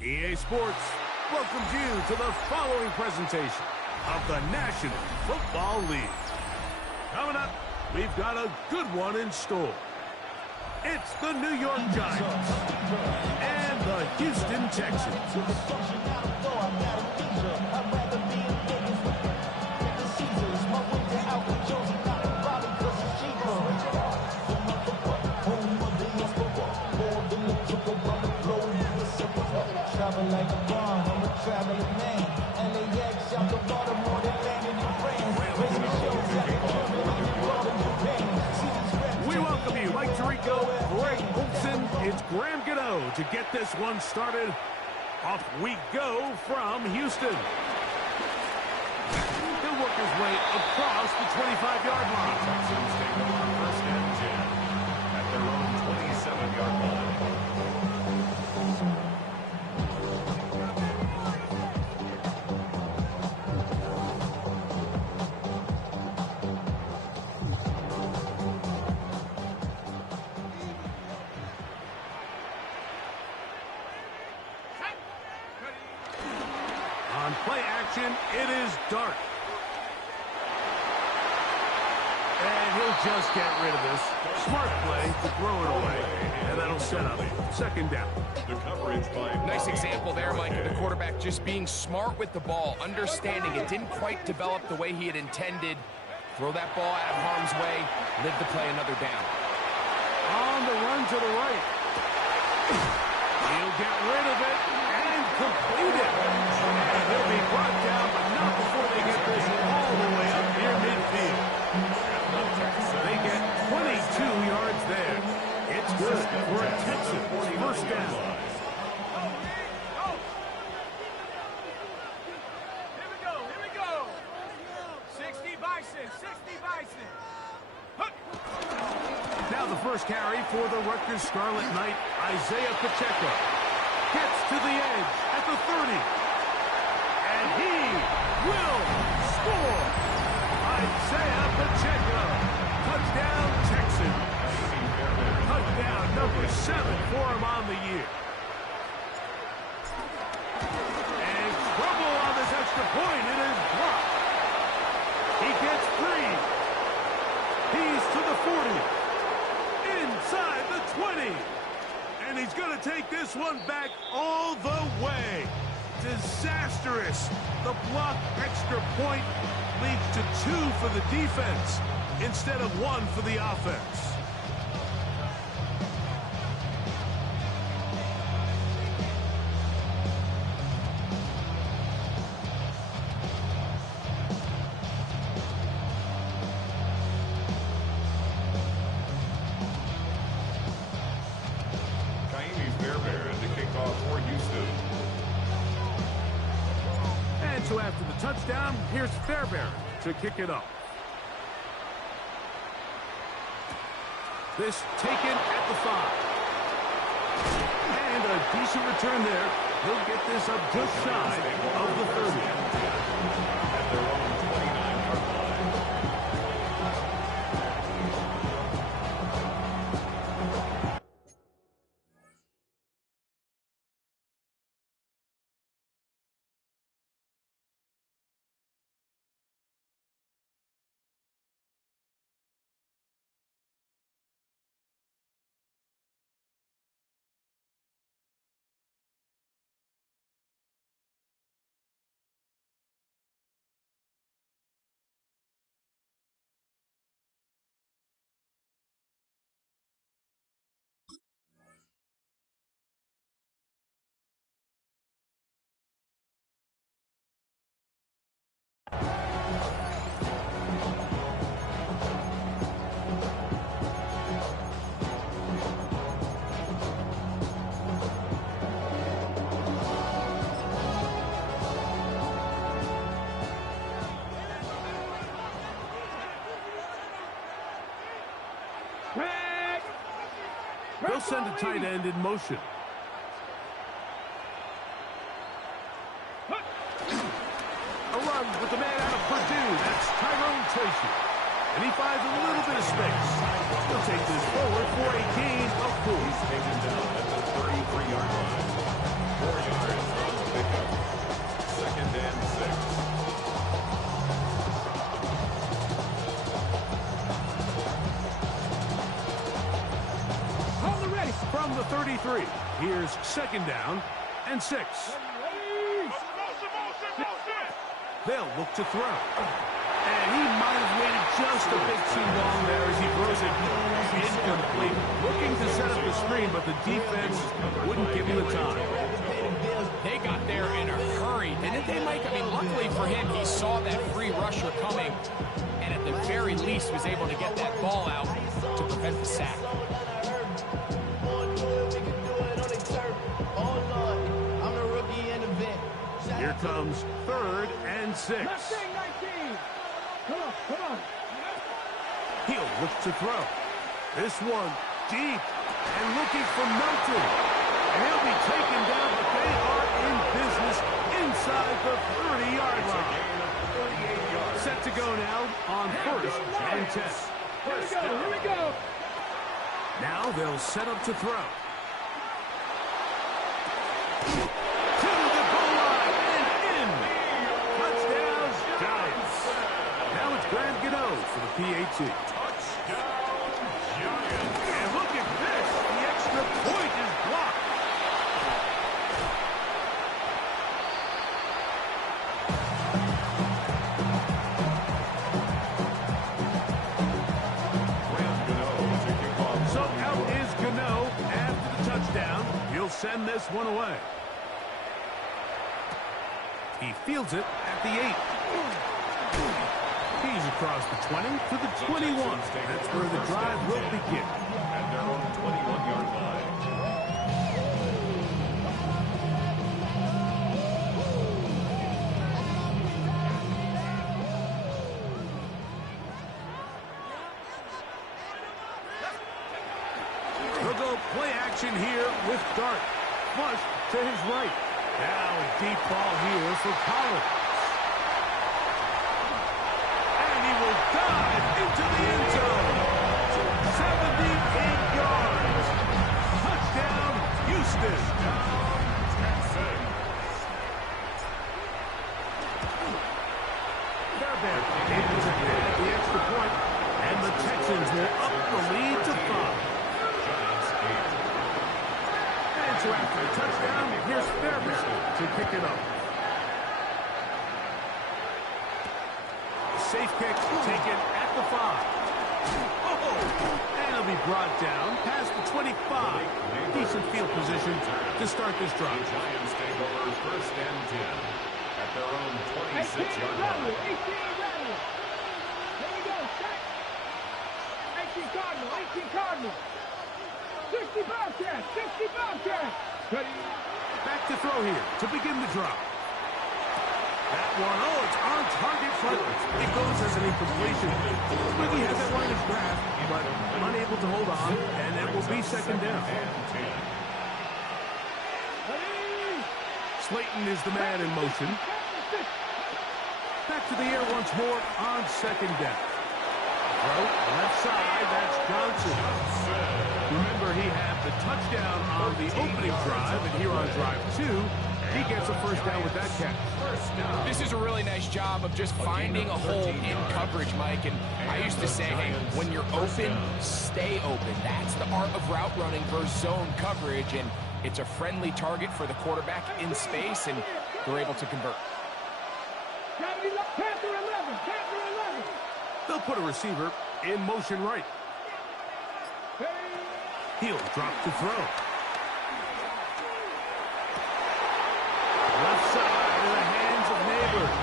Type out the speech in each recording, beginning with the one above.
EA Sports welcomes you to the following presentation of the National Football League. Coming up, we've got a good one in store. It's the New York Giants and the Houston Texans. Like a bomb, I'm a traveling man. LAX, I'm the Baltimore that landed in France. Raising shows at the Germany and rolling Japan. We welcome you, Mike Tirico, Greg Olson. It's Graham Gano to get this one started. Off we go from Houston. He'll work his way across the 25-yard line. Texans take over first and 10 at their own 27-yard line. On play action, it is Dart. And he'll just get rid of this. Smart play to throw it away. And that'll set up second down. The coverage by nice example there, Mike, of the quarterback just being smart with the ball, understanding it didn't quite develop the way he had intended. Throw that ball out of harm's way, live to play another down. On the run to the right. He'll get rid of it and complete it. And he'll be brought down, but not before they get this all the way up near midfield. They get 22 yards there. It's good for a Texans first down. Here we go. 60 Bison. Now the first carry for the Rutgers Scarlet Knight, Isaiah Pacheco. Gets to the edge at the 30. And he will score. Isaiah Pacheco. Touchdown, Texans. Touchdown number 7 for him on the year. And trouble on this extra point. It is blocked. He gets free. He's to the 40. Inside the 20. And he's going to take this one back all the way. Disastrous. The blocked extra point leads to 2 for the defense instead of 1 for the offense. So after the touchdown, here's Fairbairn to kick it up. This taken at the 5. And a decent return there. He'll get this up just shy of the 30. at their own 29-yard line. They'll send a tight end in motion. A run with the man out of Purdue. That's Tyrone Tracy. And he finds a little bit of space. He'll take this forward for a gain of 4. He's taken down at the 33-yard line. 4 yards. Here's second down and 6. They'll look to throw. And he might have waited just a bit too long there as he throws it incomplete. Looking to set up the screen, but the defense wouldn't give him the time. They got there in a hurry, didn't they, Mike? I mean, luckily for him, he saw that free rusher coming, and at the very least was able to get that ball out to prevent the sack. Here comes 3rd and 6. Come on. He'll look to throw. This one deep and looking for Melton. And he'll be taken down, but they are in business inside the 30-yard line. Set to go now on 1st and 10. Here we go. Now they'll set up to throw. For the PAT. Touchdown, Giants. And look at this. The extra point is blocked. So out is Gano after the touchdown. He'll send this one away. He fields it at the 8. He's across the 20 to the 21. That's where the drive will begin. At their own 21-yard line. He'll go play action here with Dart. Flush to his right. Now a deep ball here for Collins. Dive into the end zone. 78 yards. Touchdown, Houston. Fairbairn able to get the extra point, and the Texans will up the lead to 5. And so after the touchdown, here's Fairbairn to kick it up. Safe kick taken at the 5. And it'll be brought down past the 25. Decent field position to start this drive. The Giants take over 1st and 10 at their own 26-yard line. 18 Here we go. Set. 18 Cardinal. 60 Bobcats. Ready. Back to throw here to begin the drop. That one, it's on target, but it goes as an incompletion. Ricky has that one in his grasp, but unable to hold on, and it will be second down. Slayton is the man in motion. Back to the air once more on second down. Throw, left side, that's Johnson. Remember, he had the touchdown on the opening drive, and here on drive 2, he gets a first down with that catch. This is a really nice job of just finding a hole in coverage, Mike. And I used to say, hey, when you're open, stay open. That's the art of route running versus zone coverage. And it's a friendly target for the quarterback in space, and they're able to convert. Panther 11. They'll put a receiver in motion right. He'll drop to throw. Left side in the hands of Neighbors.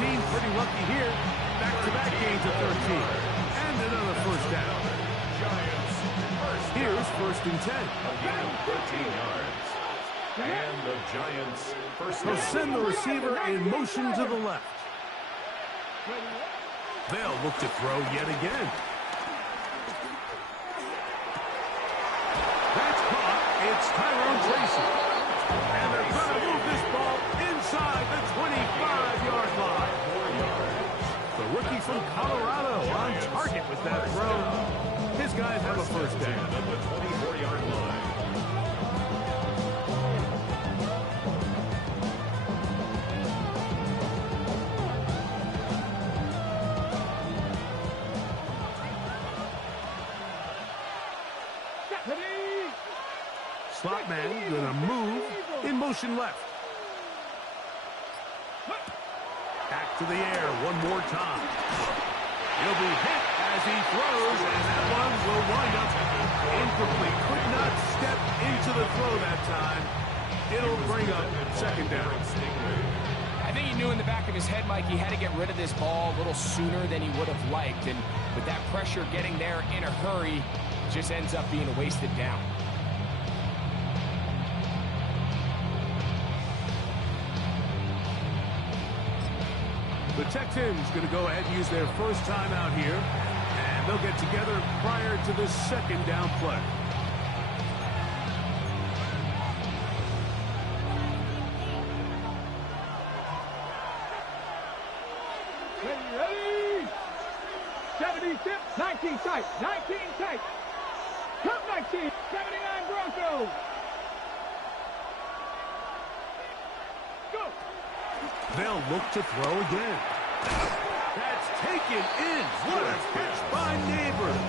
13 pretty lucky here. Back-to-back gains of 13. And another first down. Here's 1st and 10. Again, 13 yards. And the Giants first They'll down. send the receiver in motion to the left. They'll look to throw yet again. That's caught. It's Tyrone Tracy. And they're going to move this ball inside the 25-yard line. The rookie from Colorado on target with that throw. His guys have a first down. At the 24-yard line. Slot man gonna move in motion left. Back to the air one more time. He'll be hit as he throws, and that one will wind up incomplete. Could not step into the throw that time. It'll bring up second down. I think he knew in the back of his head, Mike, he had to get rid of this ball a little sooner than he would have liked. And with that pressure getting there in a hurry, it just ends up being a wasted down. The Texans going to go ahead and use their first time out here, and they'll get together prior to the second down play. Ready? 76, 19 tight, 19 tight. Come 19, 79 Broncos. Go. They'll look to throw again. That's taken in. What a catch by Neighbors.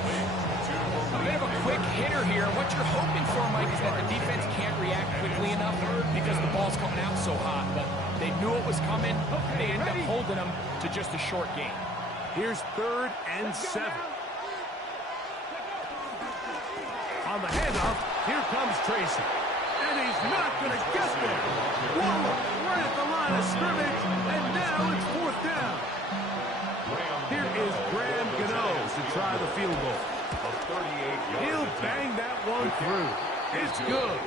They have a quick hitter here. What you're hoping for, Mike, is that the defense can't react quickly enough because the ball's coming out so hot. But they knew it was coming. They end up holding them to just a short game. Here's 3rd and 7. On the handoff, here comes Tracy. And he's not going to get there. Whoa, right at the line of scrimmage, and now it's 4th down. Here is Graham Gano to try the field goal. He'll bang that one through. It's good.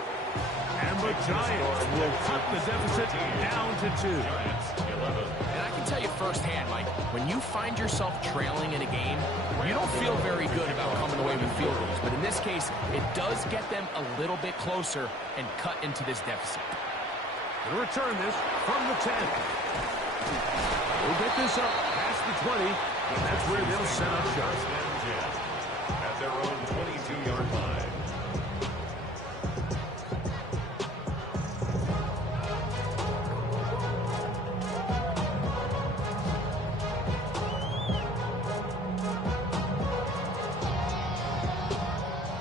And the Giants will cut the deficit down to 2. And I can tell you firsthand, Mike, when you find yourself trailing in a game, you don't feel very good about coming away with field goals. But in this case, it does get them a little bit closer and cut into this deficit. They'll return this from the 10. We'll get this up past the 20, and that's where they'll set up shop. At their own 22-yard line.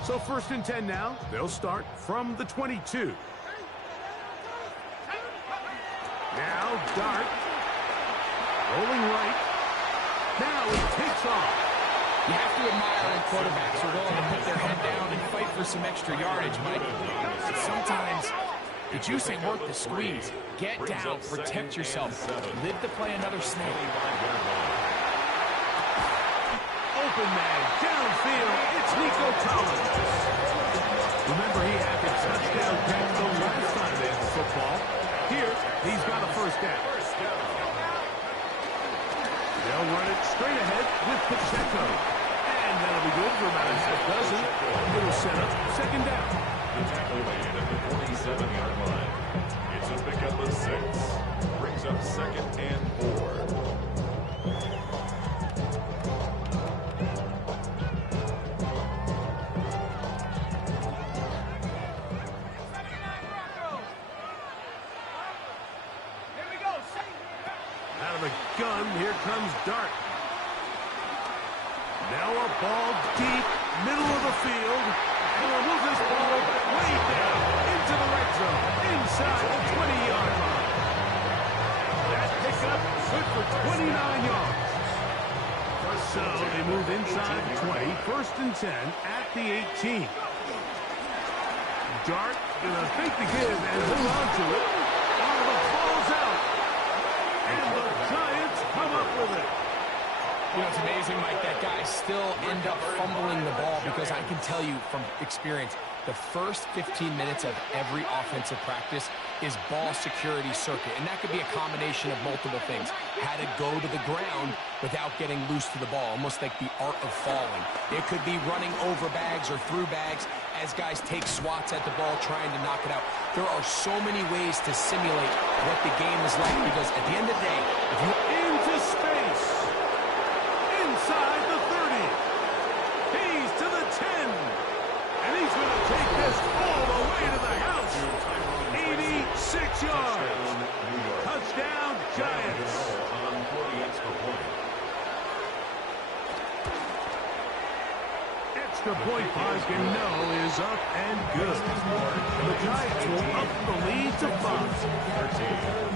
So 1st and 10 now. They'll start from the 22. Now Dart. Rolling right. Now he takes off. You have to admire when quarterbacks are willing to put their head down and fight for some extra yardage, Mike. Sometimes the juice ain't worth the squeeze. Get down, protect yourself, live to play another snap. Open man, downfield, it's Nico Collins. Remember, he had the touchdown catch the last time they had the football. Here, he's got a 1st down. They'll run it straight ahead with Pacheco. And that'll be good for about a half dozen. It'll set up 2nd down. The tackle made at the 47-yard line. It's a pickup of 6. Brings up 2nd and 4. Gun, here comes Dart. Now a ball deep, middle of the field. And we'll move this ball way down into the red zone, inside the 20-yard line. That pickup good for 29 yards. So they move inside the 20, 1st and 10 at the 18. Dart gonna think the give and hold on to it. Oh, the ball's out. And the Giants come up with it. You know, it's amazing, Mike, that guys still end up fumbling the ball because I can tell you from experience, the first 15 minutes of every offensive practice is ball security circuit. And that could be a combination of multiple things. How to go to the ground without getting loose to the ball, almost like the art of falling. It could be running over bags or through bags as guys take swats at the ball trying to knock it out. There are so many ways to simulate what the game is like because at the end of the day, if you into space, inside the 30, he's to the 10, and he's going to take this all the way to the house. 86 yards. Touchdown, Giants. Extra point by Gano is up and good. And the the lead to 5. 13.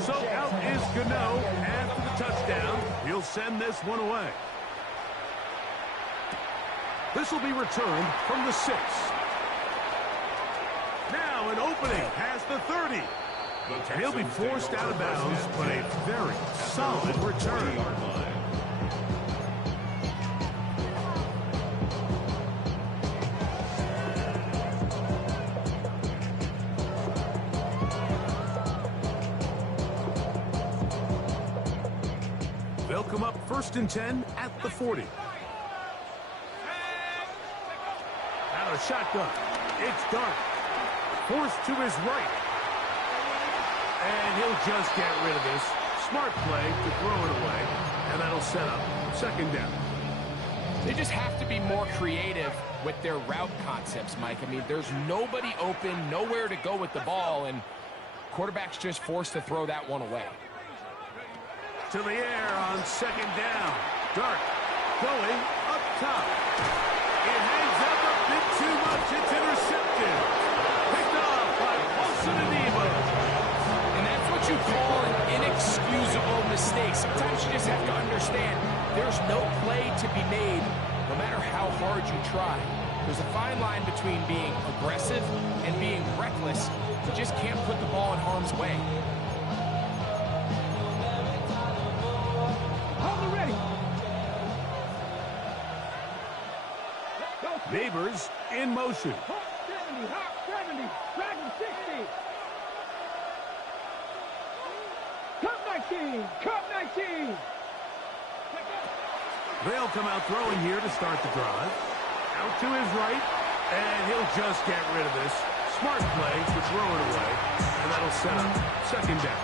So out is Gano after the touchdown. He'll send this one away. This will be returned from the 6. Now an opening has the 30. And he'll be forced out of bounds, but a very solid return. They'll come up 1st and 10 at the 40. Out of shotgun. It's Dart. Forced to his right. And he'll just get rid of this. Smart play to throw it away. And that'll set up 2nd down. They just have to be more creative with their route concepts, Mike. I mean, there's nobody open, nowhere to go with the ball, and quarterback's just forced to throw that one away. To the air on 2nd down. Dart going up top. It hangs up a bit too much. It's intercepted. Picked off by Wilson and Evo. And that's what you call an inexcusable mistake. Sometimes you just have to understand there's no play to be made, no matter how hard you try. There's a fine line between being aggressive and being reckless. You just can't put the ball in harm's way. Neighbors in motion. Hawk 70, Hawk 70, Dragon 60. Cup 19, Cup 19. They'll come out throwing here to start the drive. Out to his right, and he'll just get rid of this. Smart play to throw it away, and that'll set up 2nd down.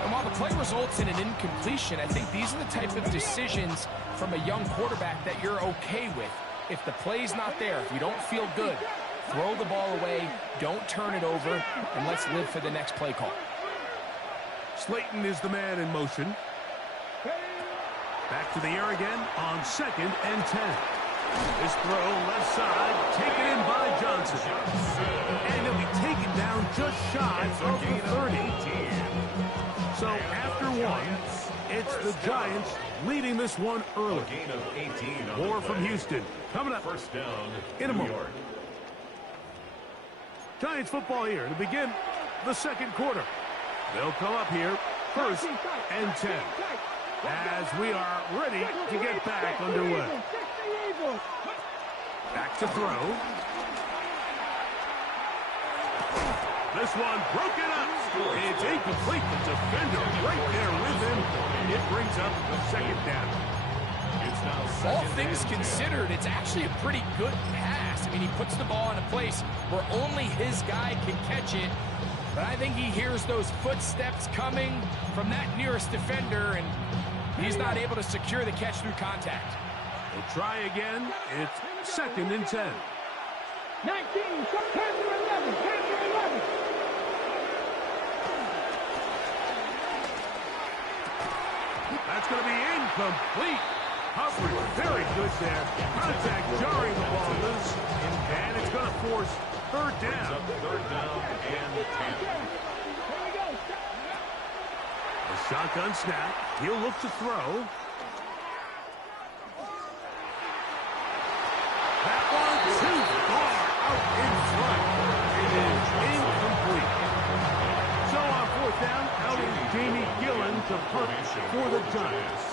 And while the play results in an incompletion, I think these are the type of decisions from a young quarterback that you're okay with. If the play's not there, if you don't feel good, throw the ball away, don't turn it over, and let's live for the next play call. Slayton is the man in motion. Back to the air again on 2nd and 10. This throw left side, taken in by Johnson. And he'll be taken down just shy of the 30. So after one, it's the Giants leading this one early. More from Houston coming up in a moment. Giants football here to begin the 2nd quarter. They'll come up here 1st and 10 as we are ready to get back underway. Back to throw. This one broken up. It's incomplete. The defender right there with him. It brings up the 2nd down. All things considered, it's actually a pretty good pass. I mean, he puts the ball in a place where only his guy can catch it. But I think he hears those footsteps coming from that nearest defender, and he's not able to secure the catch through contact. We'll try again. It's 2nd and 10. 19, Panther 11, Panther 11. That's going to be incomplete. Coverage very good there. Contact jarring the ball loose. And it's going to force 3rd down. 3rd down and 10. A shotgun snap. He'll look to throw. That one too far out in front. It is incomplete. So on 4th down, out is Jamie Gillen to punt for the Giants.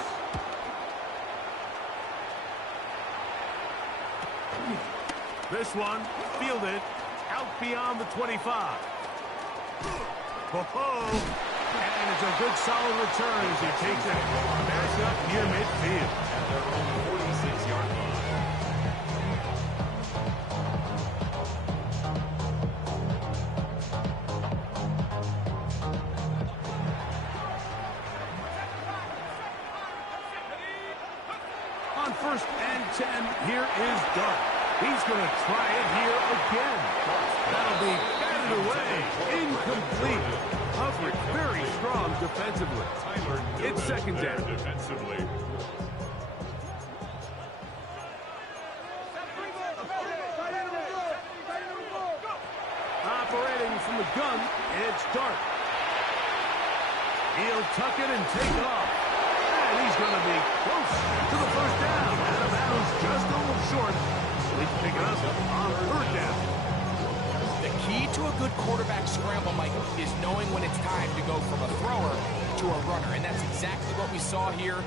This one fielded out beyond the 25. Ho-ho! And it's a good solid return as he takes it back up near midfield. At their own 46-yard line. first and 10. Here is Dart. He's going to try it here again. That'll be batted away. Incomplete. Coverage very strong defensively. It's second down. Defensively. Operating from the gun, it's Dart. He'll tuck it and take off. And he's going to be close to the first down. Out of bounds, just a little short. They can pick it up on third down. The key to a good quarterback scramble, Mike, is knowing when it's time to go from a thrower to a runner. And that's exactly what we saw here.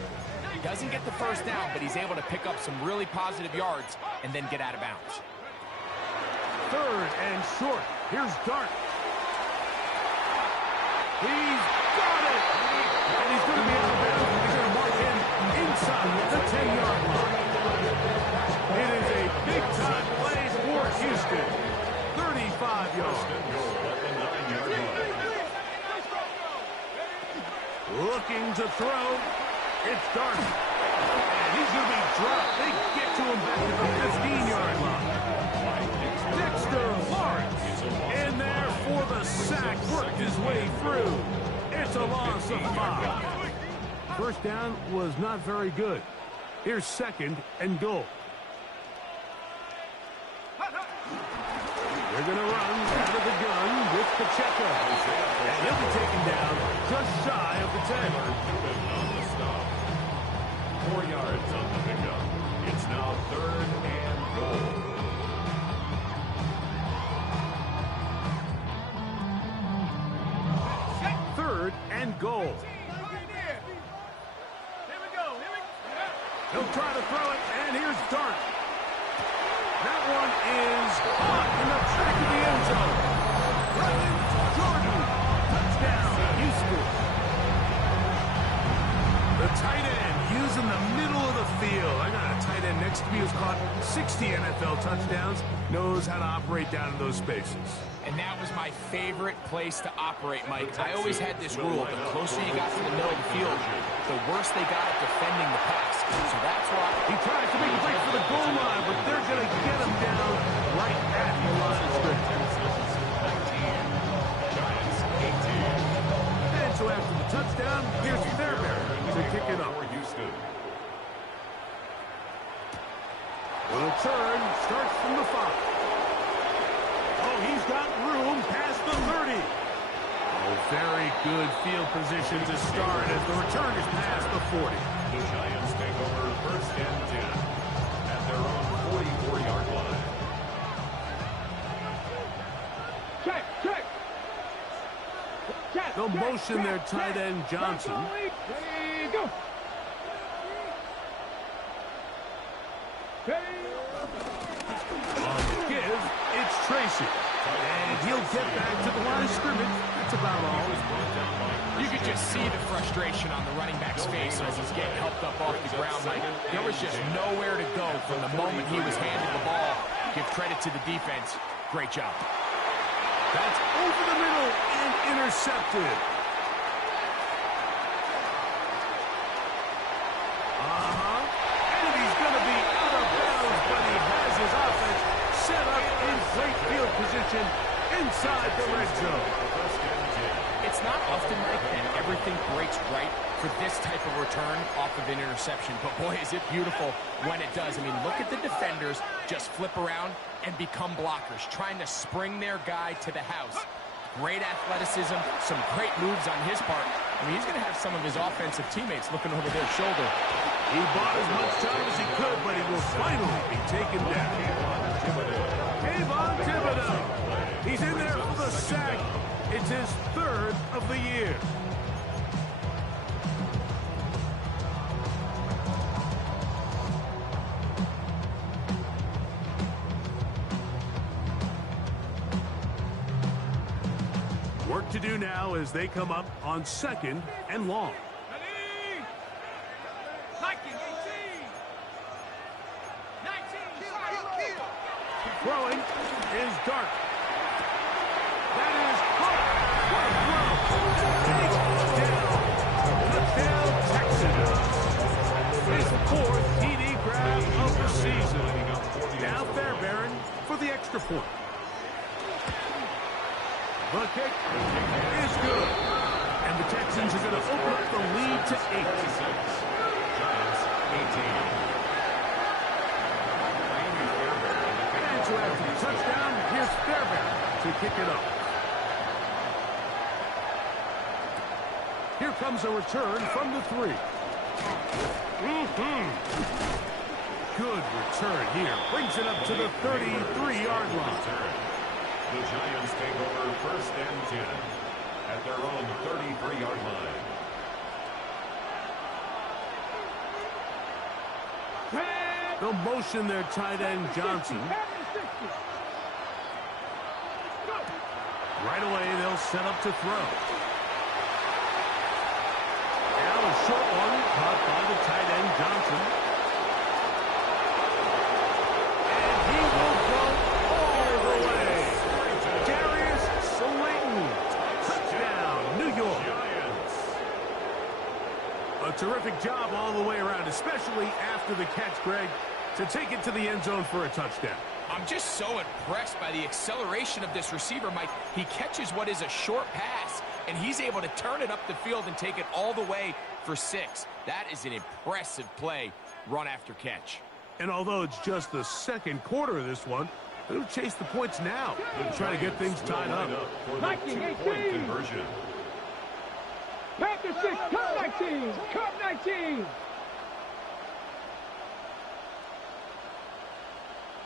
He doesn't get the first down, but he's able to pick up some really positive yards and then get out of bounds. Third and short. Here's Dart. He's got it! And he's going to be out of bounds. He's going to mark him inside the 10-yard line. It is a big-time play for Houston. 35 yards. Looking to throw. It's Dart. And he's going to be dropped. They get to him back at the 15-yard line. Lawrence in there for the sack, worked his way through. It's a loss of 5. First down was not very good. Here's second and goal. They're going to run out of the gun with Pacheco. And he'll be taken down just shy of the 10. On the stop. 4 yards on the pickup. It's now third and goal. Third and goal. He'll try to throw it, and here's Dart. That one is caught in the back of the end zone. Ryan Jordan, touchdown, Houston. The tight end using the middle of the field. I got a tight end next to me who's caught 60 NFL touchdowns, knows how to operate down in those spaces. And that was my favorite place to operate, Mike. I always had this rule. The closer you got to the middle of the field, the worse they got at defending the pass. So that's why He tries to make a break for the goal line, but they're going to get him down right at the line of scrimmage. And so after the touchdown, here's Fairbairn to kick it up. The return starts from the 5. Oh, he's got room past the 30. Oh, very good field position to start as the return is past the 40. The Giants take over first and 10 at their own 44-yard line. Check, check. Check, They'll check, motion check, their tight check. end Johnson. Ready, go. Ready. On the give, it's Tracy. And he'll get back to the line of scrimmage. That's about all. you could just see the frustration on the running back's face as he's getting helped up off the ground. Like, there was just nowhere to go from the moment he was handed the ball. Give credit to the defense. Great job. That's over the middle and intercepted. And he's going to be out of bounds, but he has his offense set up in great field position inside the red zone. It's not often, Mike, that everything breaks right for this type of return off of an interception. But, boy, is it beautiful when it does. I mean, look at the defenders just flip around and become blockers, trying to spring their guy to the house. Great athleticism, some great moves on his part. I mean, he's going to have some of his offensive teammates looking over their shoulder. He bought as much time as he could, but he will finally be taken down. Kayvon Thibodeau. He's in there for the sack. It's his third of the year. Work to do now as they come up on second and long. Throwing is Dart. That is caught. What a throw. Touchdown, Texans. His fourth TD grab of the season. Now Fairbairn for the extra point. The kick is good. And the Texans are going to open up the lead to 8. Giants 18. And so after the touchdown, here's Fairbairn to kick it up. Here comes a return from the 3. Good return here. Brings it up to the 33-yard line. The Giants take over 1st and 10 at their own 33-yard line. They'll motion their tight end Johnson. Right away, they'll set up to throw. Now a short one caught by the tight end Johnson. And he will go all the way. Darius Slayton. Touchdown, New York. A terrific job all the way around, especially after the catch, Greg, to take it to the end zone for a touchdown. I'm just so impressed by the acceleration of this receiver, Mike. He catches what is a short pass, and he's able to turn it up the field and take it all the way for 6. That is an impressive play, run after catch. And although it's just the second quarter of this one, they'll chase the points now and try to get things tied up. For the 2-point conversion. Panther 6, Cup 19, Cup 19.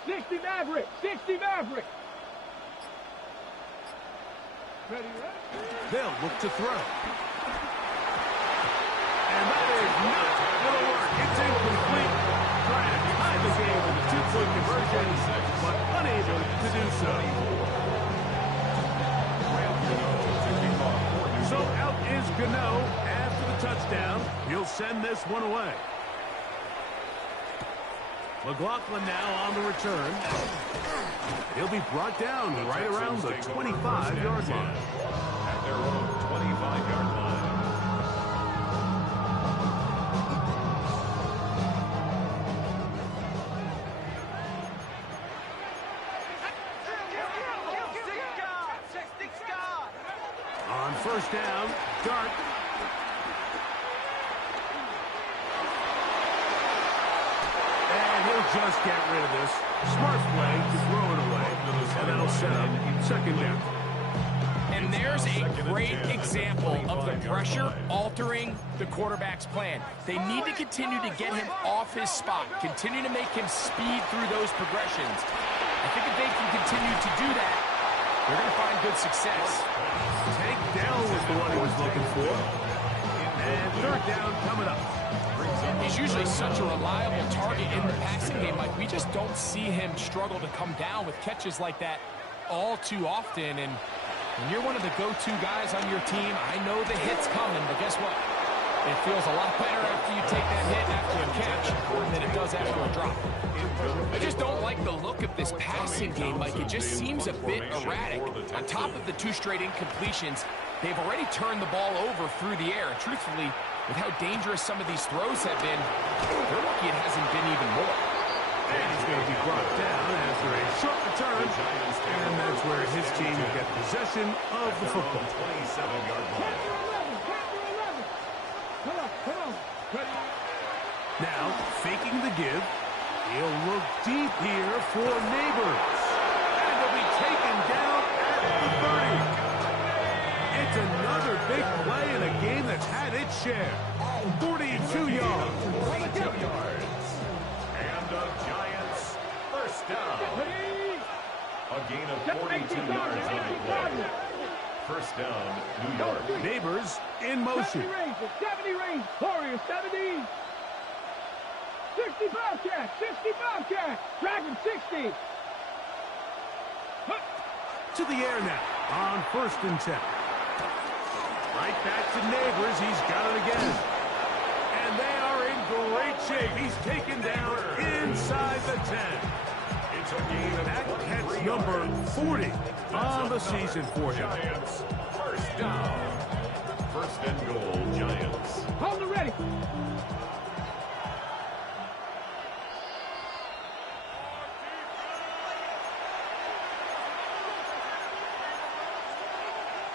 60 Maverick, 60 Maverick. Ready, right? They'll look to throw. And that is not going to work. It's incomplete. Trying to tie the game with a 2-point conversion, but unable to do so. So out is Gano after the touchdown. He'll send this one away. McLaughlin now on the return. He'll be brought down right around the 25-yard line. At their own 25-yard line. On 1st down, Dart. And he'll just get rid of this. Smart play to throw it away. And that'll set up 2nd down. And there's a great example of the pressure altering the quarterback's plan. They need to continue to get him off his spot, continue to make him speed through those progressions. I think if they can continue to do that, they're going to find good success. Tank down was the one he was looking for. And 3rd down coming up. He's usually such a reliable target in the passing game, Mike. We just don't see him struggle to come down with catches like that all too often. And when you're one of the go-to guys on your team, I know the hit's coming, but guess what? It feels a lot better after you take that hit after a catch than it does after a drop. I just don't like the look of this passing game, Mike. It just seems a bit erratic. On top of the 2 straight incompletions, they've already turned the ball over through the air. And truthfully, with how dangerous some of these throws have been, they're lucky it hasn't been even more. And he's going to be brought down after a short return. And that's where his team will get possession of the football. 27-yard line. Come on. Now, faking the give. He'll look deep here for Neighbors. And he'll be taken down at the 30. It's another big play in a game that's had its share. 42 yards. 42 yards. And the Giants, 1st down. A gain of 42 yards on the play. 1st down, New York. Neighbors in motion. 70 range, Warriors 70. 60 Bobcat, 60 Bobcat, Dragon 60. To the air now on 1st and 10. Right back to Neighbors. He's got it again. And they are in great shape. He's taken down inside the 10. It's a gain of That's number 40 on the season for him. Giants, 1st down. 1st and goal, Giants. Hold it ready.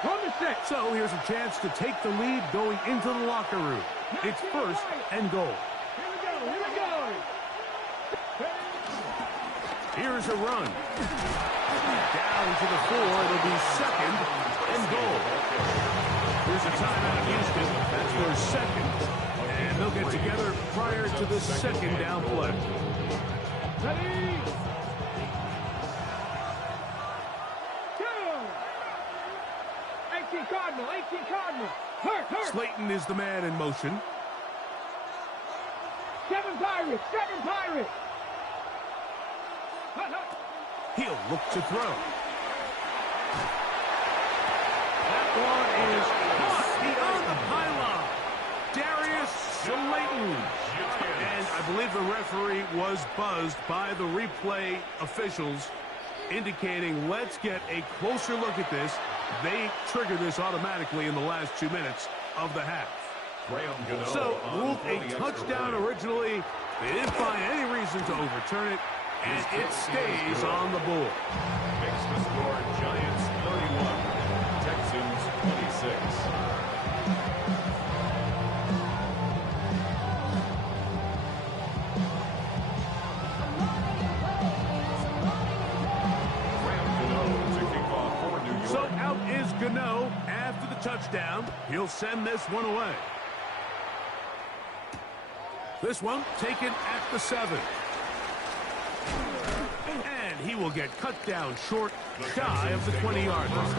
On the set. So here's a chance to take the lead going into the locker room. It's first and goal. Here we go. Here we go. Here's a run. Down to the 4. It'll be second and goal. Here's a timeout, Houston. That's their second. And they'll get together prior to the second down play. Ready. Go. 18 Cardinal. 18 Cardinal. Hurt. Slayton is the man in motion. 7 Pirates. 7 Pirates. He'll look to throw. That one is caught beyond the pylon. Darius Slayton. And I believe the referee was buzzed by the replay officials, indicating let's get a closer look at this. They trigger this automatically in the last 2 minutes of the half. So, ruled a touchdown originally. They didn't find any reason to overturn it, and it stays on the board. Makes the score Giants 31, Texans 26. So out is Gano after the touchdown. He'll send this one away. This one taken at the 7. And he will get cut down short, shy of the 20-yard line.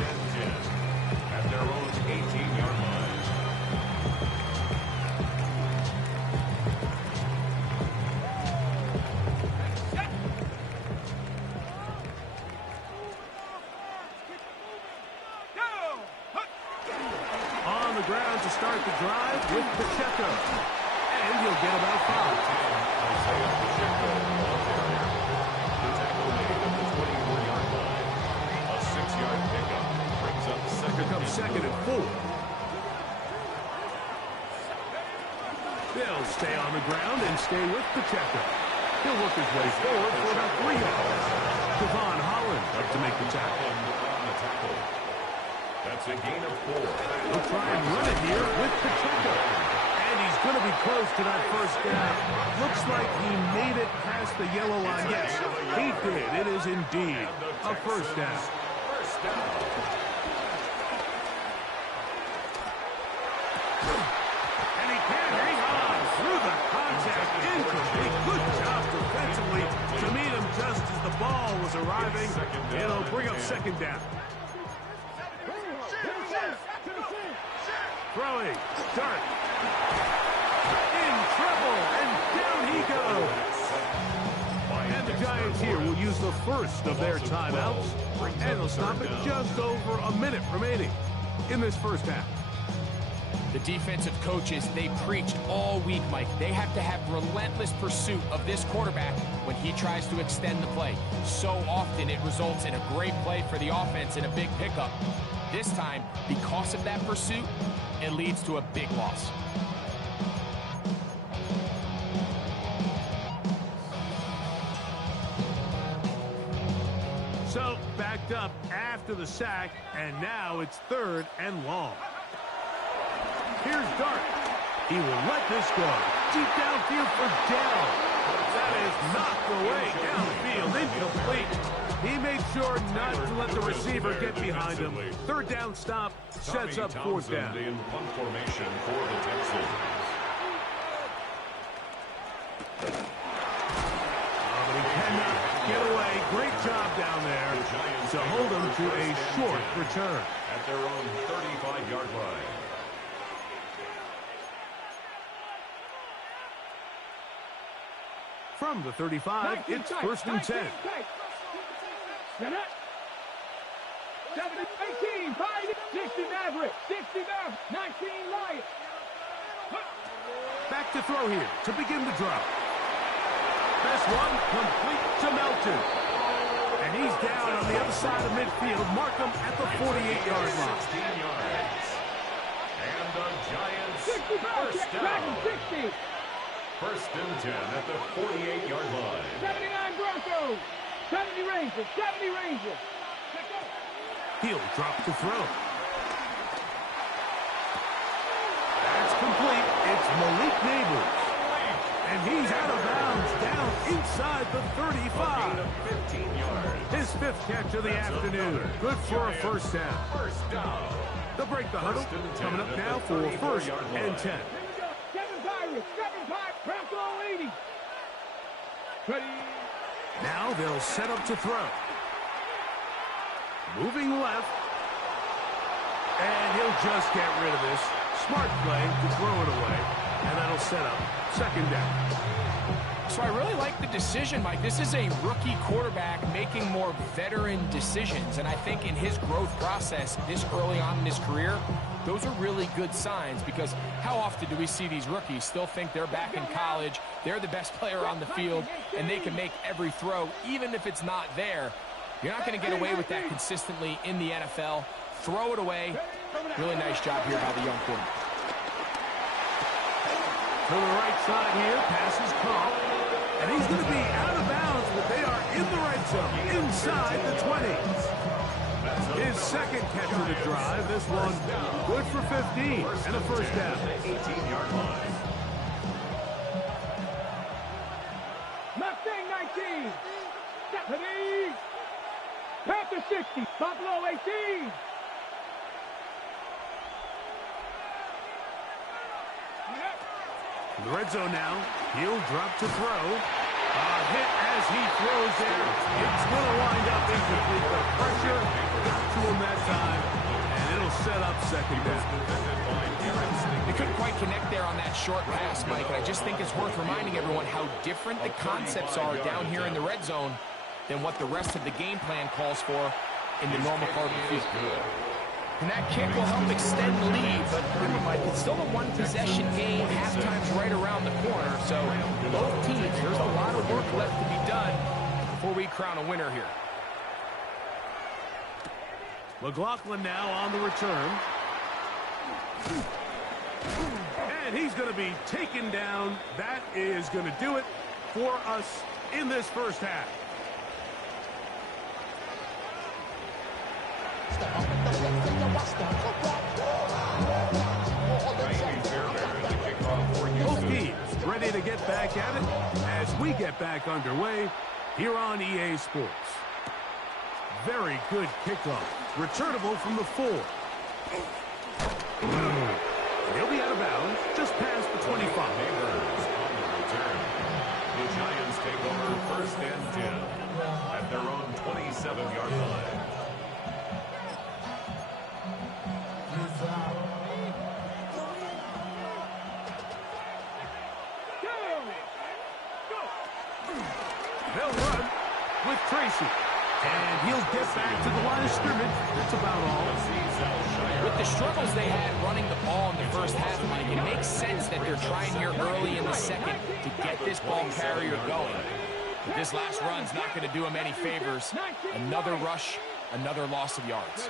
At their own 18-yard line. On the ground to start the drive with Pacheco. And he'll get about 5. Isaiah Pacheco on carrier. The tackle made at the 24-yard line. A 6-yard pickup brings up second and 4. They'll stay on the ground and stay with Pacheco. He'll work his way forward for about 3 yards. Devon Holland up to make the tackle. That's a gain of 4. He'll try and run it here with Pacheco. And he's going to be close to that first down. Looks like he made it past the yellow line. Yes, he did. It is indeed a first down. First down. And he can't hang on through the contact. Incomplete. Good job defensively to meet him just as the ball was arriving. It'll bring up second down. Throwing. Dart. In trouble. And down he goes. And the Giants here will use the first of their timeouts. And they'll stop at just over a minute remaining in this first half. The defensive coaches, they preached all week, Mike. They have to have relentless pursuit of this quarterback when he tries to extend the play. So often it results in a great play for the offense and a big pickup. This time, because of that pursuit, it leads to a big loss. So, backed up after the sack, and now it's 3rd and long. Here's Dart. He will let this go. Deep downfield for Dell. That is knocked away downfield, incomplete. He made sure not to let the receiver get behind him. 3rd down stop sets up 4th down. In punt formation for the Texans. But he cannot get away. Great job down there to hold him to a short return. At their own 35-yard line. From the 35, it's 1st and 10. 70, 18, 60 Maverick, 60 Maverick, 19 Lions. Back to throw here to begin the drive. This one complete to Melton. And he's down on the other side of midfield. Mark him at the 48-yard line. 16 yards. And the Giants 60 first down. 60. 1st and 10 at the 48-yard line. 79 Broncos. 70 Rangers. 70 Rangers. He'll drop to throw. Malik Neighbors. And he's out of bounds, down inside the 35. 15 yards. His 5th catch of the afternoon. Good for a first down. First down. They'll break the huddle. Coming up now for 1st and 10. 7 Pirates, 7 Pirates, Bronco 80. Ready. Now they'll set up to throw. Moving left. And he'll just get rid of this. Smart play to throw it away. And that'll set up 2nd down. So I really like the decision, Mike. This is a rookie quarterback making more veteran decisions. And I think in his growth process this early on in his career, those are really good signs, because how often do we see these rookies still think they're back in college, they're the best player on the field, and they can make every throw, even if it's not there. You're not going to get away with that consistently in the NFL. Throw it away. Really nice job here by the young quarterback. To the right side here, pass is caught. And he's going to be out of bounds, but they are in the red zone, inside the 20. His 2nd catch of the drive. This one good for 15 and a first down. 18-yard line. Mustang 19. Stephanie. Panther 60. Buffalo 18. In the red zone now. He'll drop to throw. Hit as he throws there. It's going to wind up incomplete. The pressure got to him that time, and it'll set up 2nd down. They couldn't quite connect there on that short pass, Mike, and I just think it's worth reminding everyone how different the concepts are down here in the red zone than what the rest of the game plan calls for in the normal part of the field. And that kick will help extend the lead, but remember, Mike, it's still a one-possession game. Halftime's right around the corner, so both teams, there's a lot of work left to be done before we crown a winner here. McLaughlin now on the return. And he's going to be taken down. That is going to do it for us in this first half. Both teams ready to get back at it as we get back underway here on EA Sports. Very good kickoff. Returnable from the 4. He'll be out of bounds just past the 25. Neighbors on the return. The Giants take over 1st and 10 at their own 27-yard line. They'll run with Tracy. And he'll get back to the line of scrimmage. That's about all. With the struggles they had running the ball in the first half, Mike, it makes sense that they're trying here early in the 2nd to get this ball carrier going. But this last run's not going to do him any favors. Another rush, another loss of yards.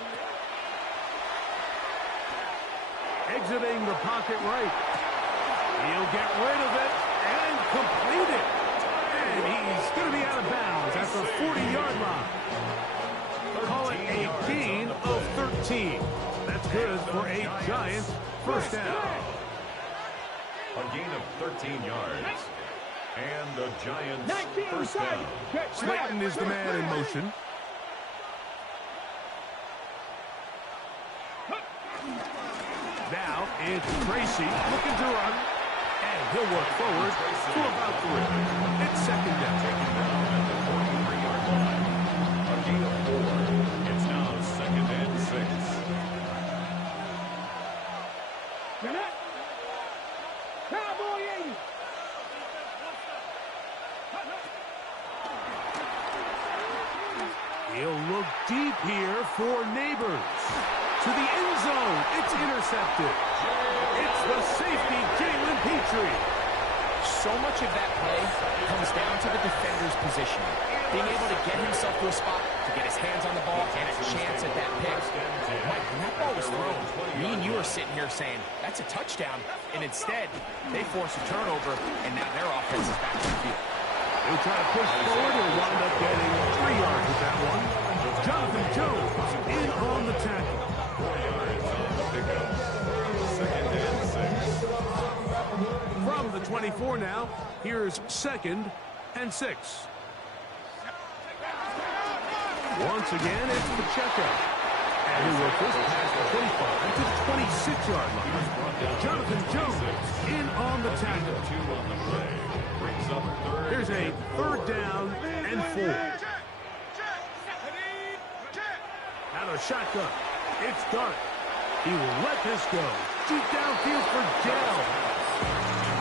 Exiting the pocket right. He'll get rid of it and complete it. And he's going to be out of bounds at the 40-yard line. Call it a gain of 13. That's good for a Giants first down. A gain of 13 yards. And the Giants first down. Slayton is the man in motion. Now it's Tracy looking to run. And he'll work forward to about 3. It's 2nd down. At the 43-yard line. A gain of 4. It's now 2nd and 6. Cowboy 80. He'll look deep here for Neighbors. To the end zone. It's intercepted. It's the safety, Jalen Petrie. So much of that play comes down to the defender's position. Being able to get himself to a spot, to get his hands on the ball, and a chance at that pick. Mike, when that ball was thrown, me and you are sitting here saying, that's a touchdown. And instead, they force a turnover, and now their offense is back on the field. He'll try to push forward and wind up getting 3 yards with that one. Jonathan Jones in on the tackle. 4 yards on the pickup. 2nd and 6. 4 now. Here's 2nd and 6. Once again, it's Pacheco. And he will first pass the 25 to the 26-yard line. Jonathan Jones in on the tackle. Here's a 3rd down and 4. Out of shotgun. It's Dart. He will let this go. Deep downfield for Dell.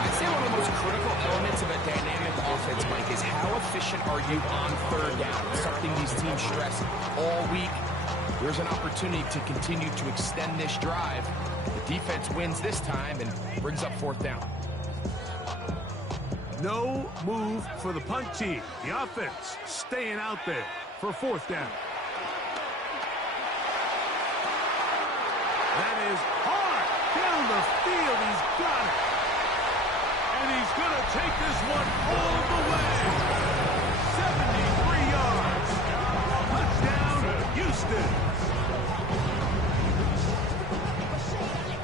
I'd say one of the most critical elements of a dynamic offense, Mike, is how efficient are you on 3rd down? It's something these teams stress all week. There's an opportunity to continue to extend this drive. The defense wins this time and brings up 4th down. No move for the punt team. The offense staying out there for 4th down. That is hard down the field. He's got it. And he's going to take this one all the way. 73 yards. Touchdown, Houston.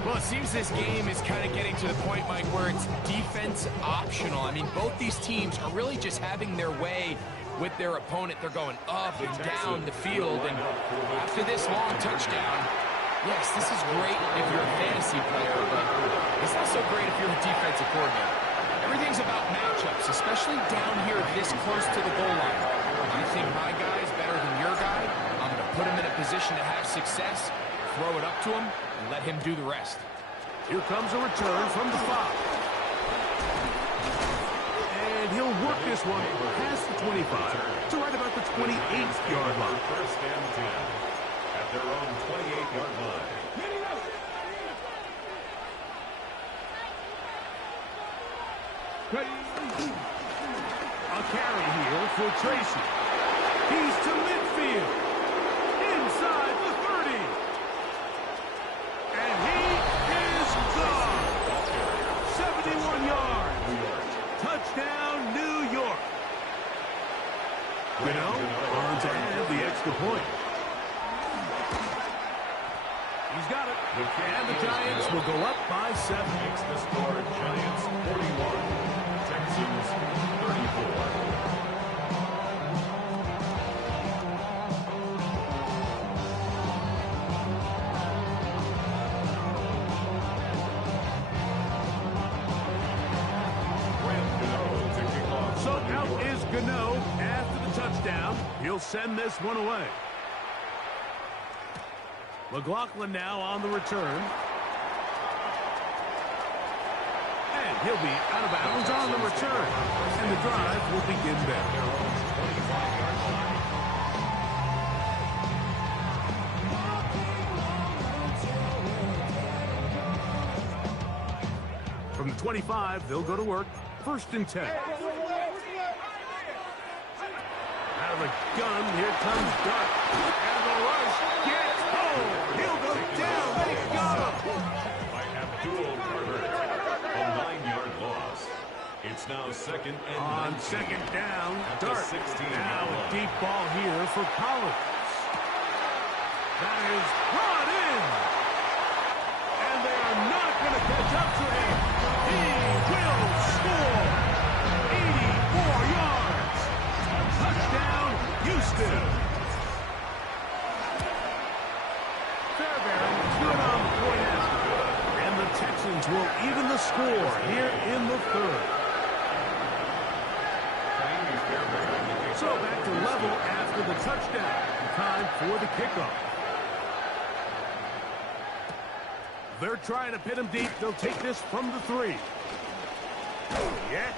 Well, it seems this game is kind of getting to the point, Mike, where it's defense optional. I mean, both these teams are really just having their way with their opponent. They're going up and down the field. And after this long touchdown, yes, this is great if you're a fantasy player, but it's not so great if you're a defensive coordinator. Everything's about matchups, especially down here this close to the goal line. I think my guy is better than your guy. I'm going to put him in a position to have success, throw it up to him, and let him do the rest. Here comes a return from the 5. And he'll work this one past the 25 to right about the 28-yard line. 1st and 10 at their own 28-yard line. A carry here for Tracy. He's to midfield. Inside the 30. And he is gone. 71 yards. Touchdown, New York. On to add the extra point. He's got it. And the Giants will go up by 7. Makes the score Giants 41. Texans 34. So out is Gano after the touchdown. He'll send this one away. McLaughlin now on the return. And he'll be out of bounds on the return. And the drive will begin there. From the 25, they'll go to work. 1st and 10. Out of the gun, here comes Dart. And the rush gets home. He'll go down. They got him. By Abdul Carter, a 9-yard loss. It's now 2nd and 19. On 2nd down, At the Dart. 16-yard Now a line. deep ball here for Collins. That is brought in. And they are not going to catch up to him. He will score. 84 yards. Touchdown, Houston. Fairbairn good on the point after. And the Texans will even the score here in the 3rd. So back to level after the touchdown. Time for the kickoff. They're trying to pin him deep. They'll take this from the 3. Yeah.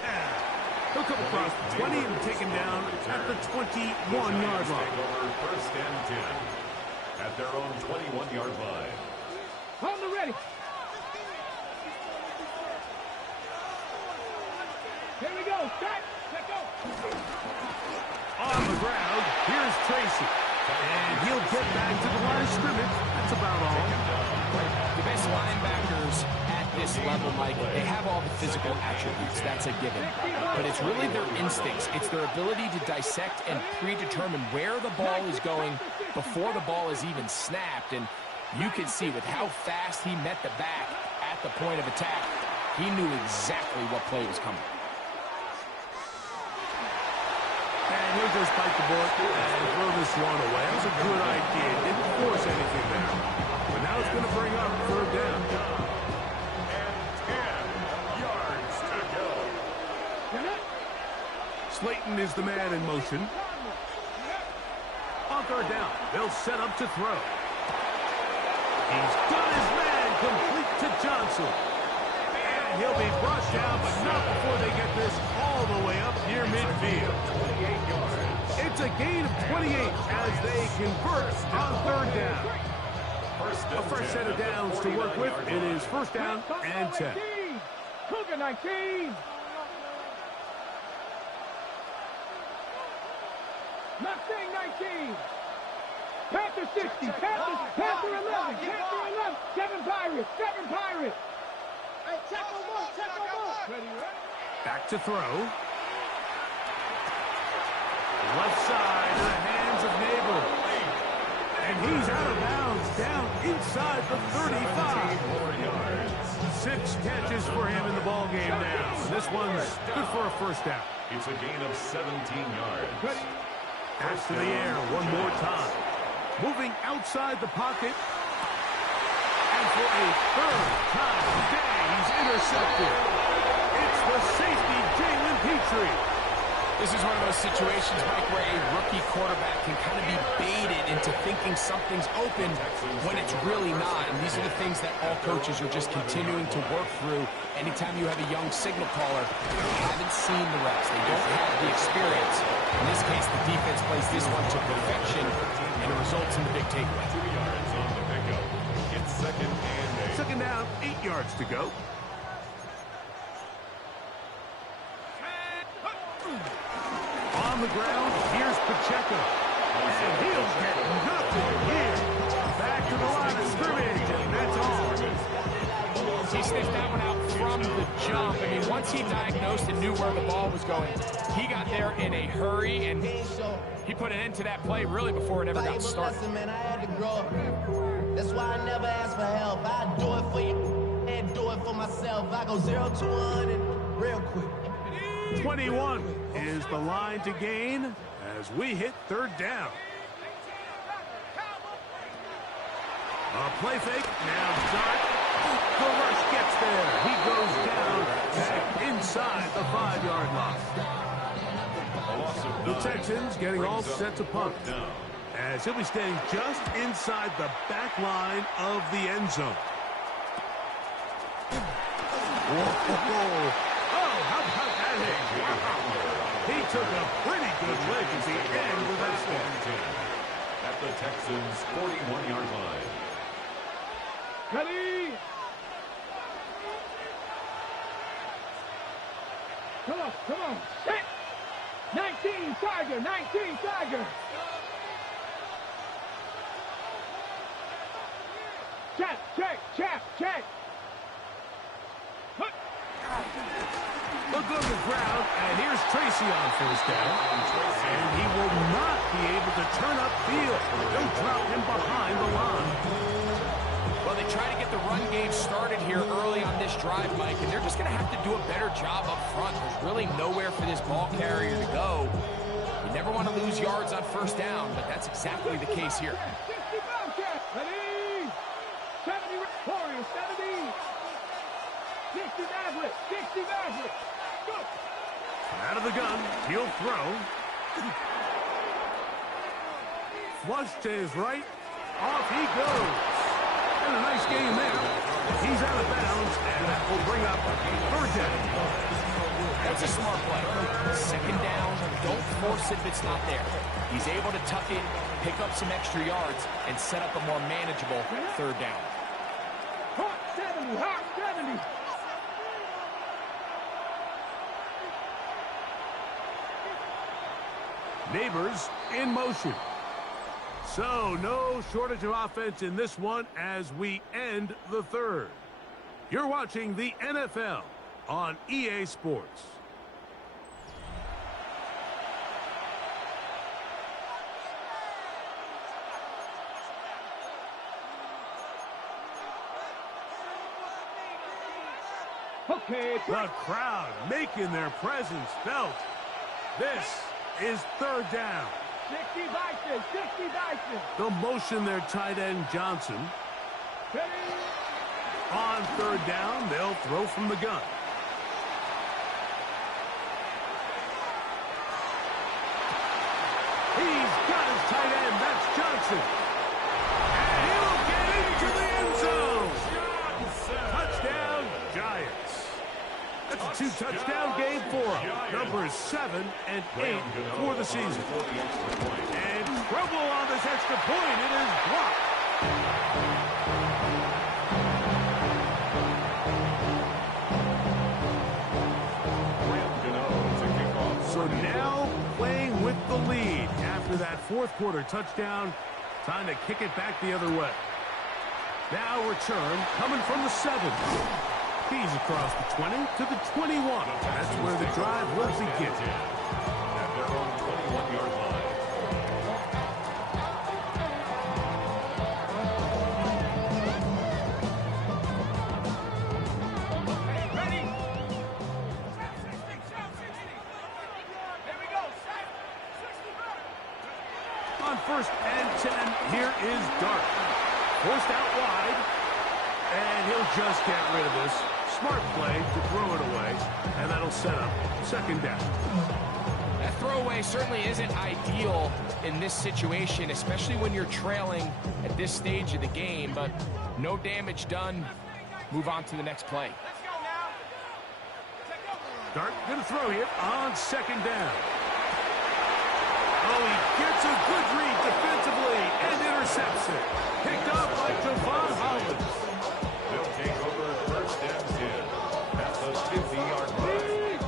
He'll come across the 20 and take him down at the 21-yard line. 1st and 10 at their own 21-yard line. On the ready. Here we go. Start. Let's go. On the ground, here's Tracy. And he'll get back to the line of scrimmage. That's about all. The best linebackers at this level, Mike, they have all the physical attributes. That's a given. But it's really their instincts. It's their ability to dissect and predetermine where the ball is going before the ball is even snapped. And you can see with how fast he met the back at the point of attack, He knew exactly what play was coming. And he'll just bite the bullet and throw this one away. That was a good idea. Didn't force anything there. But now it's going to bring up third down. And 10 yards to go. Slayton is the man in motion. On third down, they'll set up to throw. He's got his man complete to Johnson. And he'll be brushed down, but not before they get this all the way up near midfield. 28 yards. It's a gain of 28 as they convert on third down. A fresh set of downs to work with. It is first down and 10. Cougar 19. Mustang 19. Panther 60. Panther 11. Panther 11. 7 Pirates. 7 Pirates. Hey, check on one. Check on one. Ready? Back to throw. Left side in the hands of Neighbor. And he's out of bounds, down inside the 35. 6 catches for him in the ballgame now. This one's good for a first down. It's a gain of 17 yards. Pass to the air one more time. Moving outside the pocket. And for a third time today, he's intercepted. It's the safety, Jalen Petrie. This is one of those situations, Mike, where a rookie quarterback can kind of be baited into thinking something's open when it's really not. And these are the things that all coaches are just continuing to work through. Anytime you have a young signal caller, they haven't seen the reps. They don't have the experience. In this case, the defense plays this one to perfection, and it results in the big takeaway. 2 yards on the pickup. It's second and 8. Second down, 8 yards to go. On the ground, here's Pacheco. And he'll get nothing here. Back to the line of scrimmage, and that's all. He sniffed that one out from the jump. I mean, once he diagnosed and knew where the ball was going, he got there in a hurry, and he put an end to that play really before it ever got started. Man, I had to grow up. That's why I never ask for help. I do it for you and do it for myself. I go 0 to 100 real quick. 21 is the line to gain as we hit third down. A play fake, now shot. The rush gets there. He goes down back inside the 5-yard line. The Texans getting all set to punt as he'll be staying just inside the back line of the end zone. Whoa. Oh, how about that hit? Wow. He took a pretty good lick at the end of that step. At the Texans' 41-yard line. Ready? Come on. Set. 19 Tiger. 19 Tiger. Check. Look on the ground, and here's Tracy on first down. And he will not be able to turn upfield. They'll drop him behind the line. Well, they try to get the run game started here early on this drive, Mike, and they're just going to have to do a better job up front. There's really nowhere for this ball carrier to go. You never want to lose yards on first down, but that's exactly the case here. 60 Bobcat. Ready? 70 Warriors. 70. 60 Maverick. 60 Maverick. Go. Out of the gun, he'll throw. Flush to his right. Off he goes. And a nice game there. He's out of bounds, and that will bring up third down. That's a smart play. Second down, don't force it if it's not there. He's able to tuck it, pick up some extra yards, and set up a more manageable third down. Hot 70. Hot 70. Neighbors in motion. So no shortage of offense in this one as we end the third. You're watching the NFL on EA Sports. Okay. The crowd making their presence felt. This is third down. 60 Bison, 60 Bison. The motion their tight end Johnson. On third down, they'll throw from the gun. He's got his tight end. That's Johnson. And he'll get into the end zone. Touchdown, Giants. That's a 2-touchdown game for him. Numbers 7 and 8 for the season. And trouble on this extra point. It is blocked. So now playing with the lead after that fourth quarter touchdown. Time to kick it back the other way. Now return coming from the 7. He's across the 20 to the 21. That's where the drive will begin. At their own 21-yard line. On first and 10, here is Dart. Forced out wide, and he'll just get rid of this. Smart play to throw it away, and that'll set up second down. That throwaway certainly isn't ideal in this situation, especially when you're trailing at this stage of the game, but no damage done. Move on to the next play. Dart gonna throw here on second down. Oh, he gets a good read defensively and intercepts it. Picked up by Javon Hollins. They'll take over first and 10 at the 50-yard line.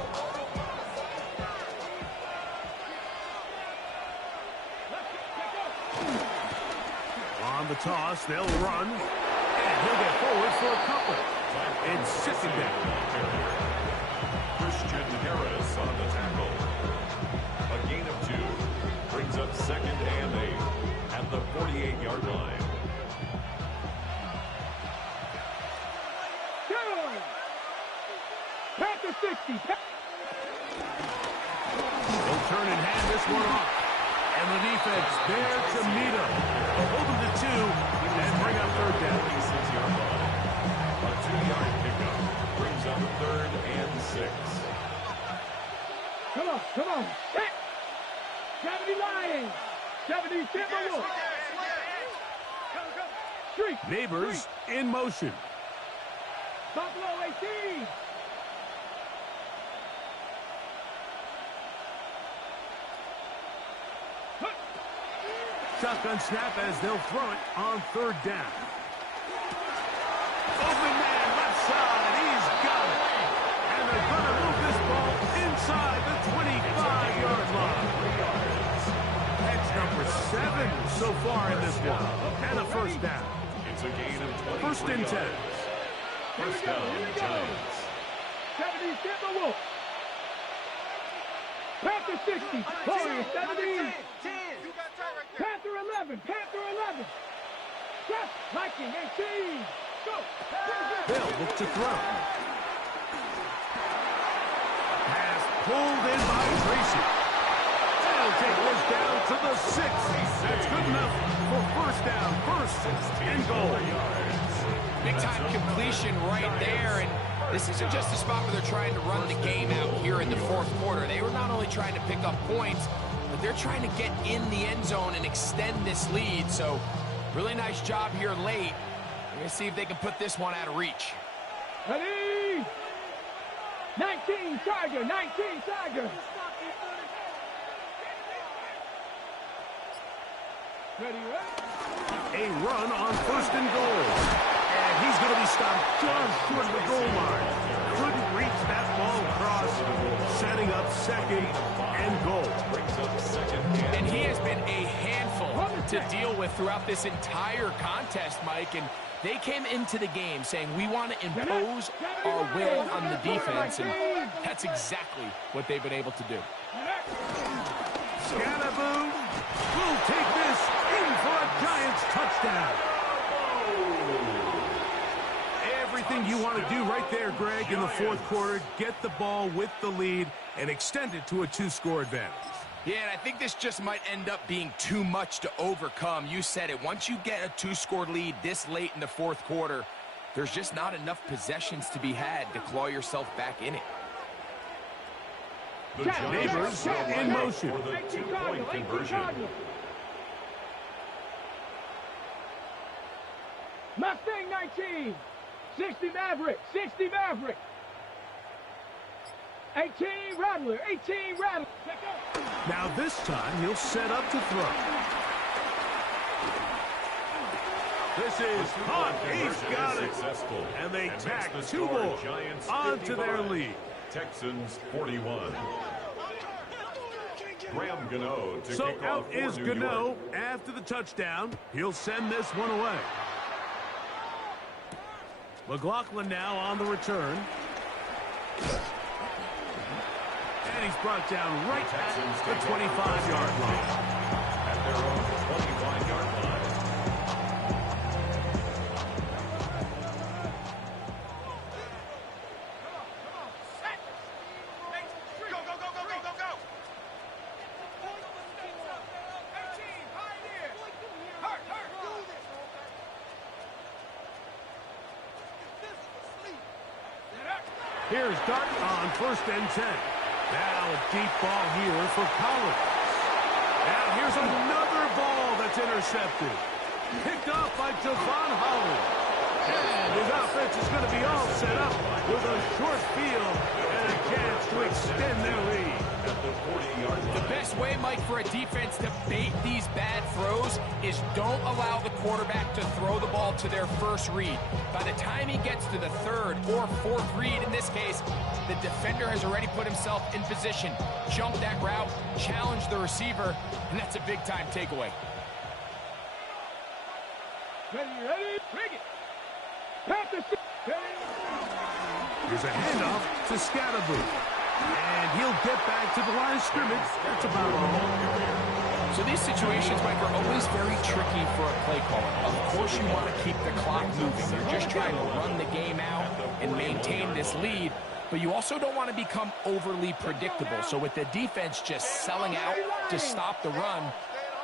On the toss, they'll run, and he'll get forward for a couple. And second down. Christian Harris on the tackle. A gain of 2 brings up second and 8 at the 48-yard line. Panther 60. They'll turn and hand this one off. And the defense there to meet him. Hold him to 2 and bring up third down. 46-yard line. A 2-yard pickup brings up third and 6. Come on, come on. Set. 70 Lions. 70 Timberwolves. Streak. Neighbors in motion. Buffalo 18. Shotgun snap as they'll throw it on third down. Open man left side. He's got it. And they're going to move this ball inside the 25-yard line. That's number 7 so far in this one. And a first down. It's a gain of 20. First and 10. First down, Giants. 70 Timberwolves. Panther 60. Warriors 70. Panther 11. Panther 11. Just Viking 18. Go. They'll look to throw. Pass pulled in by Tracy. They'll take this down to the 6. That's good enough for first down. First and goal. Big time completion right there, and this isn't just a spot where they're trying to run the game out here in the fourth quarter. They were not only trying to pick up points, but they're trying to get in the end zone and extend this lead. So really nice job here late. We're going to see if they can put this one out of reach. Ready? 19 Tiger. 19 Tiger. Ready, A run on first and goal. And he's going to be stopped just short of the goal line. Couldn't reach that ball across, setting up second and goal. And he has been a handful to deal with throughout this entire contest, Mike. And they came into the game saying, we want to impose our will on the defense. And that's exactly what they've been able to do. Scannaboo will take this in for a Giants touchdown. everything you want to do right there, Greg, in the fourth quarter. Get the ball with the lead and extend it to a 2-score advantage. Yeah, and I think this just might end up being too much to overcome. You said it. Once you get a 2-score lead this late in the fourth quarter, there's just not enough possessions to be had to claw yourself back in it. The Giants in motion for the 2-point conversion. Mustang 19. 60 Maverick. 60 Maverick. 18 Rattler. 18 Rattler. Now this time he'll set up to throw. This is hot. He's got it. Successful. And they makes tack the 2 score more Giants onto their 55, lead. Texans 41. Graham Gano to So kick out off for is New Gano York. after the touchdown. He'll send this one away. McLaughlin now on the return. And he's brought down right at the 25-yard line. At their own 25-yard line. Here's Dart on 1st and 10. Now a deep ball here for Collins. Now here's another ball that's intercepted. Picked off by Javon Holland. And his offense is going to be all set up with a short field and a chance to extend their lead. At the 40-yard line. The best way, Mike, for a defense to bait these bad throws is don't allow the quarterback to throw the ball to their first read. By the time he gets to the 3rd or 4th read, in this case, the defender has already put himself in position, jumped that route, challenged the receiver, and that's a big-time takeaway. Ready, bring it. Panthers. Here's a handoff to Scatterboo. And he'll get back to the line of scrimmage. That's about all. So these situations, Mike, are always very tricky for a play caller. Of course you want to keep the clock moving. You're just trying to run the game out and maintain this lead. But you also don't want to become overly predictable. So with the defense just selling out to stop the run,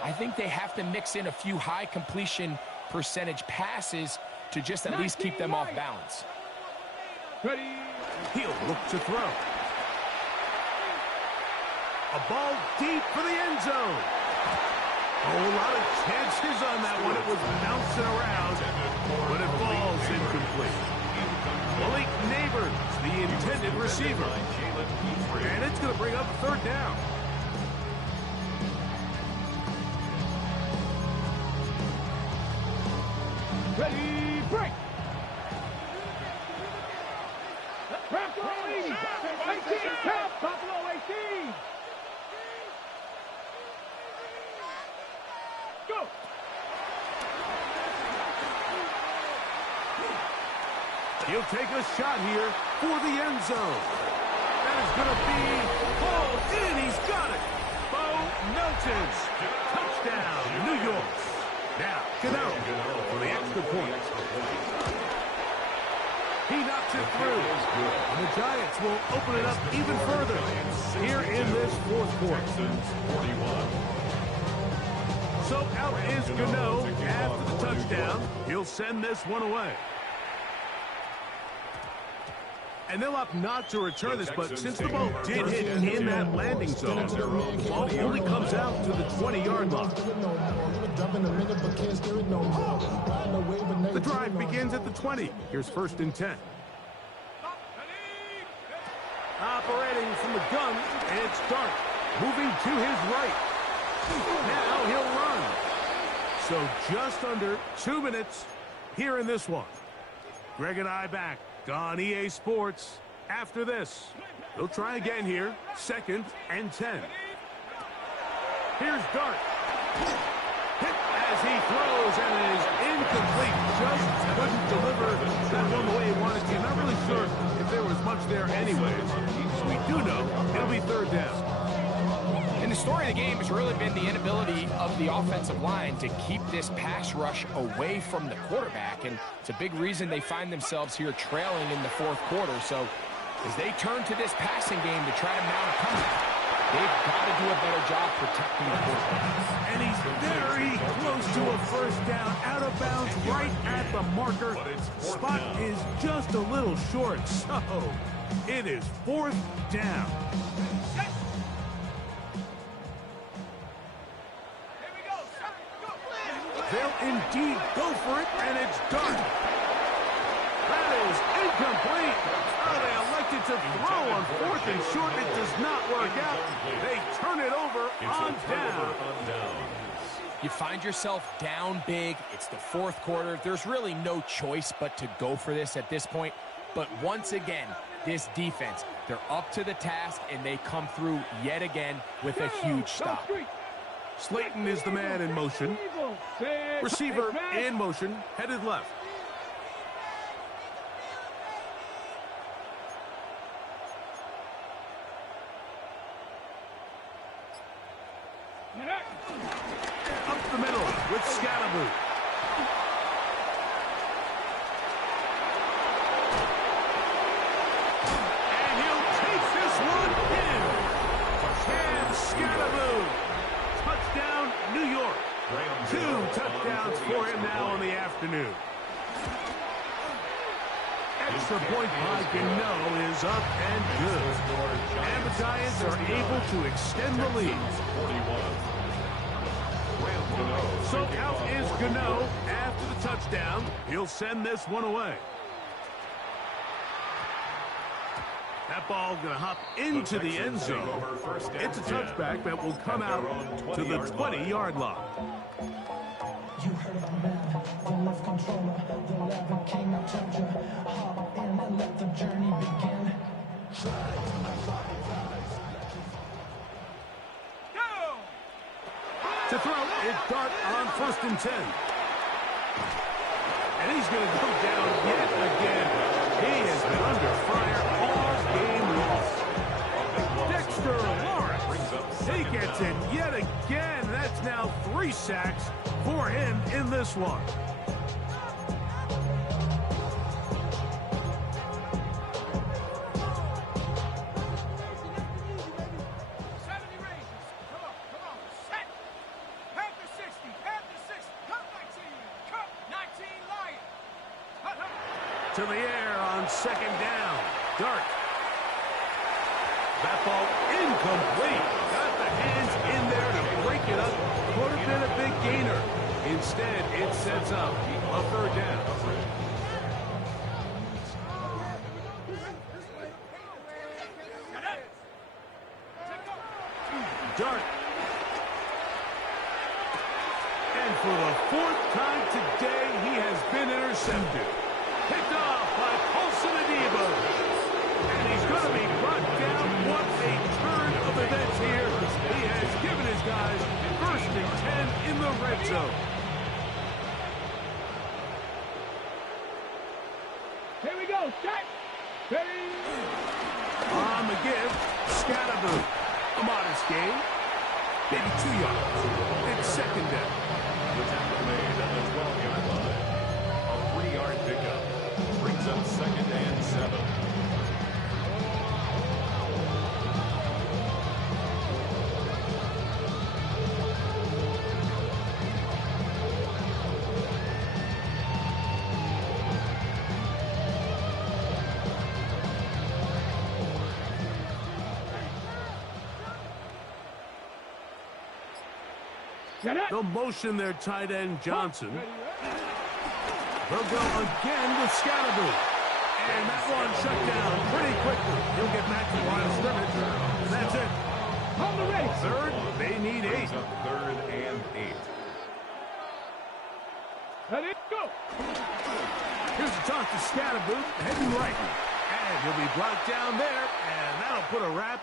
I think they have to mix in a few high completion percentage passes to just at least keep them off balance. Ready. He'll look to throw. A ball deep for the end zone. A whole lot of chances on that one. It was bouncing around, but it falls incomplete. Malik Neighbors, the intended receiver. And it's going to bring up 3rd down. Ready, break. Buffalo 18. 18, count. Buffalo 18. Go. He'll take a shot here for the end zone. That is going to be hauled in. He's got it. Bo Melton. Touchdown, New York. Now, Gano for the extra point. He knocks it through. And the Giants will open it up even further here in this fourth quarter. So out is Gano after the touchdown. He'll send this one away. And they'll opt not to return this, but since the ball did hit in that landing zone, the ball only comes out to the 20-yard line. The drive begins at the 20. Here's 1st and 10. Operating from the gun, it's Dart. Moving to his right. Now he'll run. So just under 2 minutes here in this one. Greg and I back on EA Sports after this. He'll try again here. 2nd and 10. Here's Dart. Hit as he throws, and it is incomplete. Just couldn't deliver that one the way he wanted to. Not really sure if there was much there anyways. So we do know it'll be 3rd down. And And the story of the game has really been the inability of the offensive line to keep this pass rush away from the quarterback. And it's a big reason they find themselves here trailing in the fourth quarter. So as they turn to this passing game to try to mount a comeback, they've got to do a better job protecting the quarterback. And he's very close to a first down, out of bounds, right at the marker. Spot is just a little short, so it is fourth down. They'll indeed go for it, and it's done. That is incomplete. Oh, they elected to throw on fourth and short. It does not work out. They turn it over on down. You find yourself down big. It's the fourth quarter. There's really no choice but to go for this at this point. But once again, this defense, they're up to the task, and they come through yet again with a huge stop. Slayton is the man in motion. Receiver in motion, headed left. Up the middle with Scatterboot. And he'll take this one in. And Scatterboot. Touchdown, New York. 2 touchdowns for him now on the afternoon. Extra point by Gano is up and good. And the Giants are able to extend the lead. So out is Gano after the touchdown. He'll send this one away. That ball going to hop into the end zone. It's a touchback that will come out to the 20-yard line. You heard of a man, the left controller, the 11 king, I told you. Hop in and let the journey begin. To throw, it's Dart on 1st and 10. And he's going to go down yet again. He has been under fire all game long. Dexter Lawrence, he gets it yet again. That's now 3 sacks for him in this one. To the air on 2nd down. Dart. That ball incomplete. Got the hands in there to break it up. Could have been a big gainer. Instead, it sets up a 3rd down. Dart. And for the 4th time today, he has been intercepted. Picked off by Paulson Adebo. And he's going to be brought down. What a turn of events here. He has given his guys 1st and 10 in the red zone. Here we go. Set. Ready. On the give, Scatterboot. A modest gain. Maybe 2 yards. It's 2nd down. The tackle made on the 12-yard line. A 3-yard pickup. Brings up 2nd and 7. They'll motion their tight end, Johnson. They'll go again with Scatterboot. And that one shut down pretty quickly. He'll get back to the line of scrimmage. And that's it. On the race. 3rd, they need 8. Brings up 3rd and 8. Ready, go. Here's the toss to Scatterboot, heading right. And he'll be brought down there, and that'll put a wrap